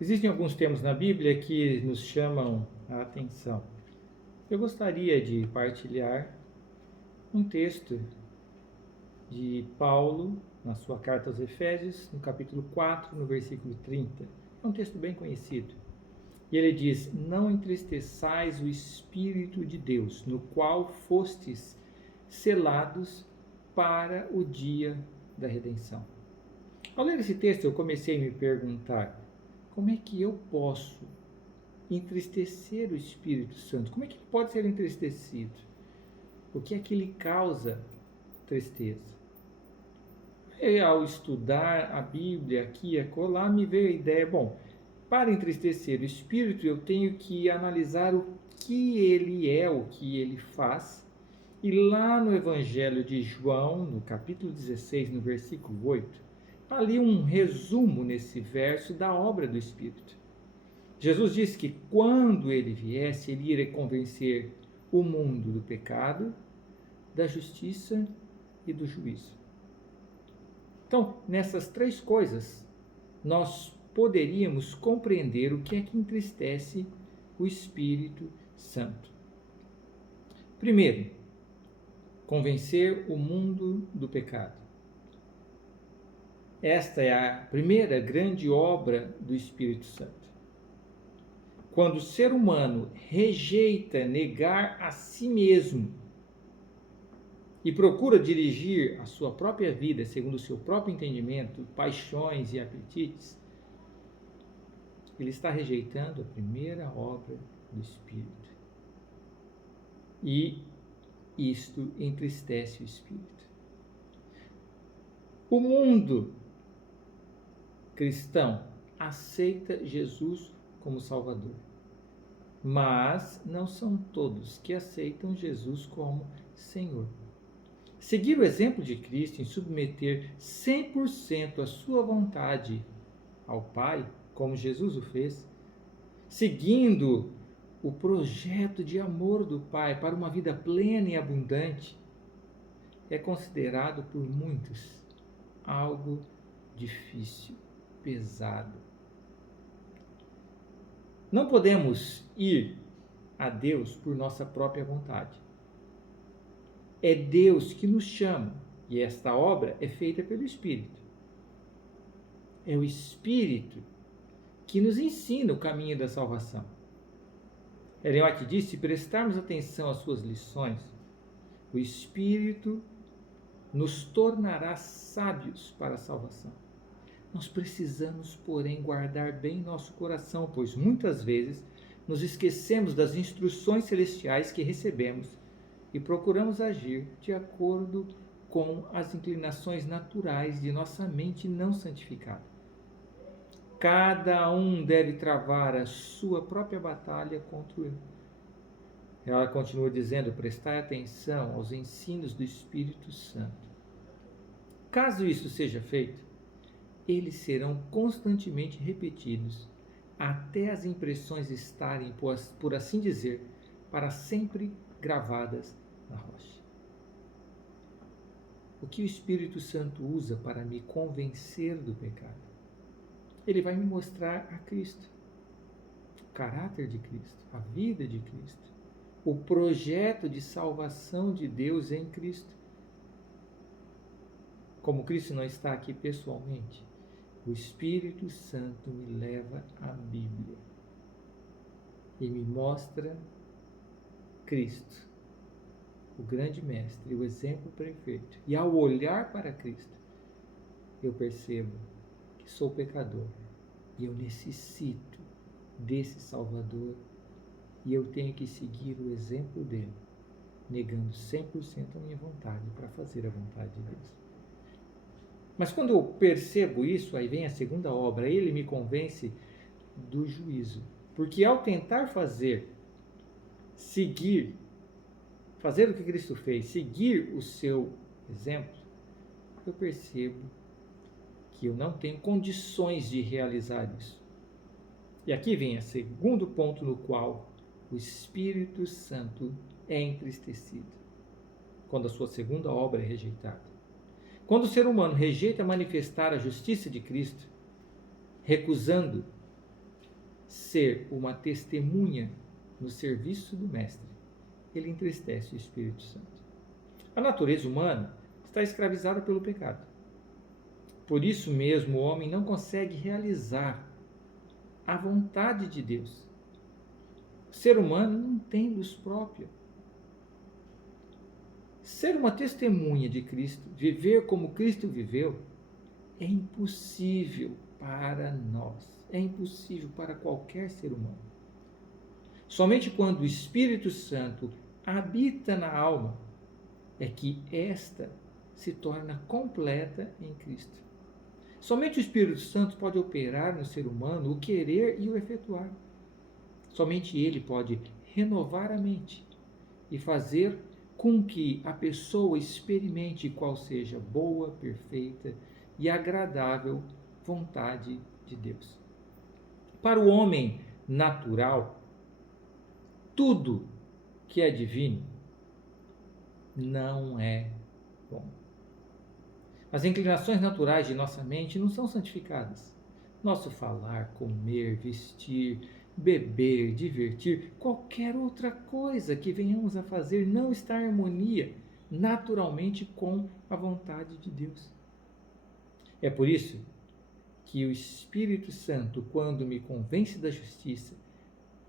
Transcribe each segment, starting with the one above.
Existem alguns temas na Bíblia que nos chamam a atenção. Eu gostaria de partilhar um texto de Paulo, na sua carta aos Efésios, no capítulo 4, no versículo 30. É um texto bem conhecido. E ele diz: Não entristeçais o Espírito de Deus, no qual fostes selados para o dia da redenção. Ao ler esse texto, eu comecei a me perguntar: como é que eu posso entristecer o Espírito Santo? Como é que ele pode ser entristecido? O que é que lhe causa tristeza? E ao estudar a Bíblia aqui e acolá, me veio a ideia, para entristecer o Espírito, eu tenho que analisar o que ele é, o que ele faz. E lá no Evangelho de João, no capítulo 16, no versículo 8, ali um resumo nesse verso da obra do Espírito. Jesus disse que quando ele viesse, ele iria convencer o mundo do pecado, da justiça e do juízo. Então, nessas três coisas, nós poderíamos compreender o que é que entristece o Espírito Santo. Primeiro, convencer o mundo do pecado. Esta é a primeira grande obra do Espírito Santo. Quando o ser humano rejeita negar a si mesmo e procura dirigir a sua própria vida segundo o seu próprio entendimento, paixões e apetites, ele está rejeitando a primeira obra do Espírito. E isto entristece o Espírito. O mundo cristão aceita Jesus como Salvador, mas não são todos que aceitam Jesus como Senhor. Seguir o exemplo de Cristo em submeter 100% a sua vontade ao Pai, como Jesus o fez, seguindo o projeto de amor do Pai para uma vida plena e abundante, é considerado por muitos algo difícil, pesado. Não podemos ir a Deus por nossa própria vontade. É Deus que nos chama, e esta obra é feita pelo Espírito. É o Espírito que nos ensina o caminho da salvação. Ellen White disse: se prestarmos atenção às suas lições, o Espírito nos tornará sábios para a salvação. Nós precisamos, porém, guardar bem nosso coração, pois muitas vezes nos esquecemos das instruções celestiais que recebemos e procuramos agir de acordo com as inclinações naturais de nossa mente não santificada. Cada um deve travar a sua própria batalha contra o erro. Ela continua dizendo: prestai atenção aos ensinos do Espírito Santo. Caso isso seja feito, eles serão constantemente repetidos, até as impressões estarem, por assim dizer, para sempre gravadas na rocha. O que o Espírito Santo usa para me convencer do pecado? Ele vai me mostrar a Cristo, o caráter de Cristo, a vida de Cristo, o projeto de salvação de Deus em Cristo. Como Cristo não está aqui pessoalmente, o Espírito Santo me leva à Bíblia e me mostra Cristo, o grande mestre, o exemplo perfeito. E ao olhar para Cristo, eu percebo que sou pecador e eu necessito desse Salvador, e eu tenho que seguir o exemplo dele, negando 100% a minha vontade para fazer a vontade de Deus. Mas quando eu percebo isso, aí vem a segunda obra, ele me convence do juízo. Porque ao tentar fazer o que Cristo fez, seguir o seu exemplo, eu percebo que eu não tenho condições de realizar isso. E aqui vem o segundo ponto no qual o Espírito Santo é entristecido, quando a sua segunda obra é rejeitada. Quando o ser humano rejeita manifestar a justiça de Cristo, recusando ser uma testemunha no serviço do Mestre, ele entristece o Espírito Santo. A natureza humana está escravizada pelo pecado. Por isso mesmo, o homem não consegue realizar a vontade de Deus. O ser humano não tem luz própria. Ser uma testemunha de Cristo, viver como Cristo viveu, é impossível para nós. É impossível para qualquer ser humano. Somente quando o Espírito Santo habita na alma é que esta se torna completa em Cristo. Somente o Espírito Santo pode operar no ser humano o querer e o efetuar. Somente ele pode renovar a mente e fazer com que a pessoa experimente qual seja boa, perfeita e agradável vontade de Deus. Para o homem natural, tudo que é divino não é bom. As inclinações naturais de nossa mente não são santificadas. Nosso falar, comer, vestir, beber, divertir, qualquer outra coisa que venhamos a fazer não está em harmonia naturalmente com a vontade de Deus. É por isso que o Espírito Santo, quando me convence da justiça,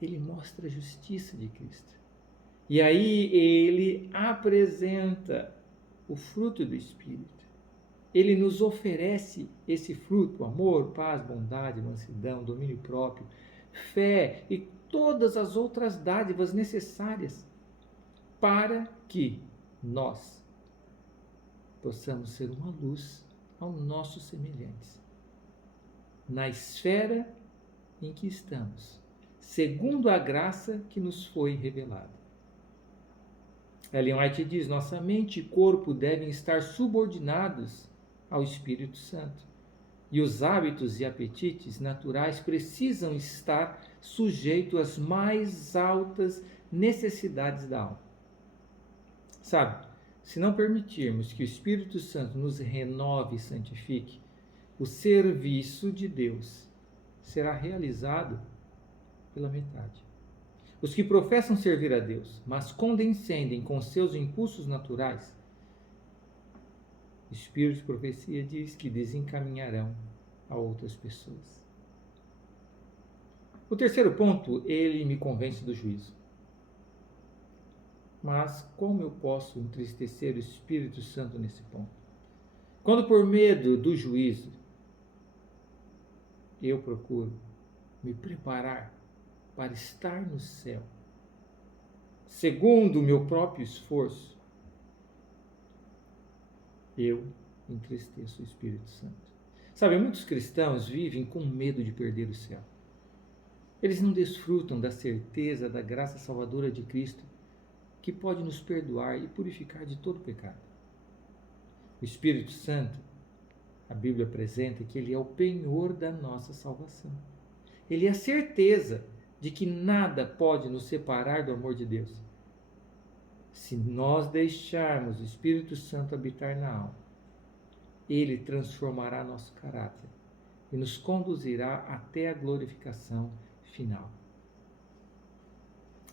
ele mostra a justiça de Cristo. E aí ele apresenta o fruto do Espírito. Ele nos oferece esse fruto, amor, paz, bondade, mansidão, domínio próprio, fé e todas as outras dádivas necessárias para que nós possamos ser uma luz aos nossos semelhantes, na esfera em que estamos, segundo a graça que nos foi revelada. Ellen White diz: nossa mente e corpo devem estar subordinados ao Espírito Santo, e os hábitos e apetites naturais precisam estar sujeitos às mais altas necessidades da alma. Sabe, se não permitirmos que o Espírito Santo nos renove e santifique, o serviço de Deus será realizado pela metade. Os que professam servir a Deus, mas condescendem com seus impulsos naturais, o Espírito de profecia diz que desencaminharão a outras pessoas. O terceiro ponto, ele me convence do juízo. Mas como eu posso entristecer o Espírito Santo nesse ponto? Quando por medo do juízo, eu procuro me preparar para estar no céu, segundo o meu próprio esforço, eu entristeço o Espírito Santo. Sabe, muitos cristãos vivem com medo de perder o céu. Eles não desfrutam da certeza da graça salvadora de Cristo, que pode nos perdoar e purificar de todo pecado. O Espírito Santo, a Bíblia apresenta que ele é o penhor da nossa salvação. Ele é a certeza de que nada pode nos separar do amor de Deus. Se nós deixarmos o Espírito Santo habitar na alma, ele transformará nosso caráter e nos conduzirá até a glorificação final.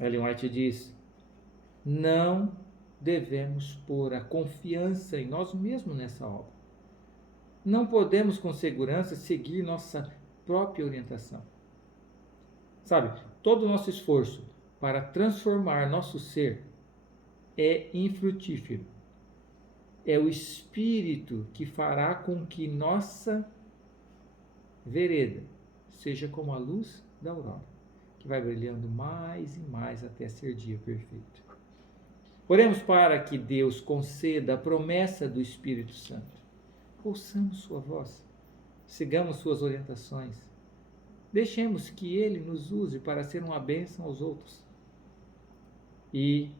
Ellen White diz: não devemos pôr a confiança em nós mesmos nessa obra. Não podemos com segurança seguir nossa própria orientação. Sabe, todo o nosso esforço para transformar nosso ser é infrutífero. É o Espírito que fará com que nossa vereda seja como a luz da aurora, que vai brilhando mais e mais até ser dia perfeito. Oremos para que Deus conceda a promessa do Espírito Santo. Ouçamos sua voz, sigamos suas orientações. Deixemos que ele nos use para ser uma bênção aos outros. E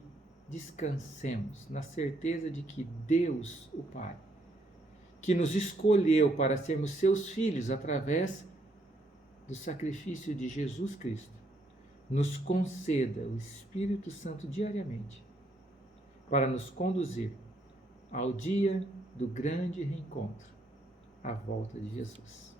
descansemos na certeza de que Deus, o Pai, que nos escolheu para sermos seus filhos através do sacrifício de Jesus Cristo, nos conceda o Espírito Santo diariamente para nos conduzir ao dia do grande reencontro, à volta de Jesus.